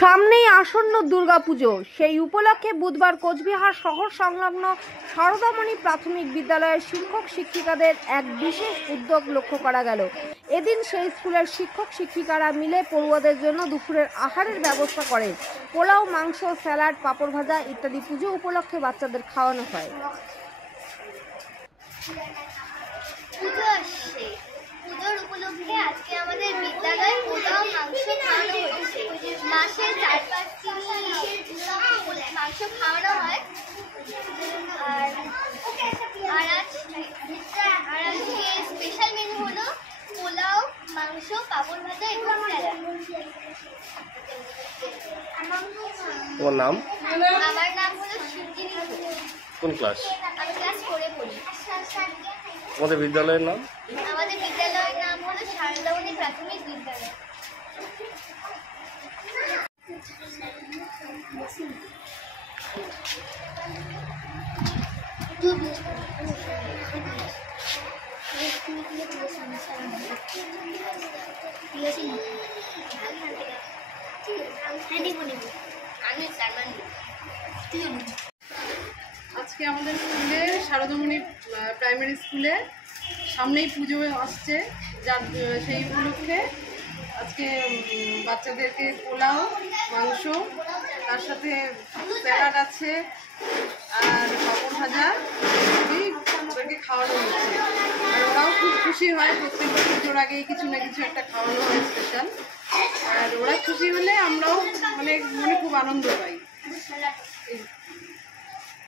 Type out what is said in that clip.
সামনেই আসন্ন দুর্গাপুজো, সেই উপলক্ষে বুধবার কোচবিহার শহর সংলগ্ন সারদামণি প্রাথমিক বিদ্যালয়ের শিক্ষক শিক্ষিকাদের এক বিশেষ উদ্যোগ লক্ষ্য করা গেল। এদিন সেই স্কুলের শিক্ষক শিক্ষিকারা মিলে পড়ুয়াদের জন্য দুপুরের আহারের ব্যবস্থা করেন। পোলাও, মাংস, স্যালাড, পাঁপড় ভাজা ইত্যাদি পুজো উপলক্ষে বাচ্চাদের খাওয়ানো হয়। পুজোর উপলক্ষে আজকে আমাদের বিদ্যালয়ে পোলাও, মাংস খাওয়ানো হচ্ছে। মাসে 4-5 দিন মাংস খাওয়ানো হয়। আর আজকে স্পেশাল মেনু হলো পোলাও, মাংস, পাঁপড় ভাজা এবং স্যালাড। তোমার নাম? আমার নাম হলো শিবজিনী। কোন ক্লাস? আমি ক্লাস 4-এ পড়ি। তোমাদের বিদ্যালয়ের নাম? আমাদের বিদ্যালয়ের নাম হলো সারদামণি প্রাথমিক বিদ্যালয়। আজকে আমাদের স্কুলে সারদামণি প্রাইমারি স্কুলে সামনেই পুজো আসছে, যার সেই উপলক্ষে আজকে বাচ্চাদেরকে পোলাও, মাংস, তার সাথে স্যালাড আছে আর পাঁপড় ভাজা ওদেরকে খাওয়ানো হচ্ছে। আর ওরাও খুব খুশি হয়, প্রত্যেকবার পুজোর আগেই কিছু না কিছু একটা খাওয়ানো হয় স্পেশাল। আর ওরা খুশি হলে আমরাও মনে খুব আনন্দ পাই।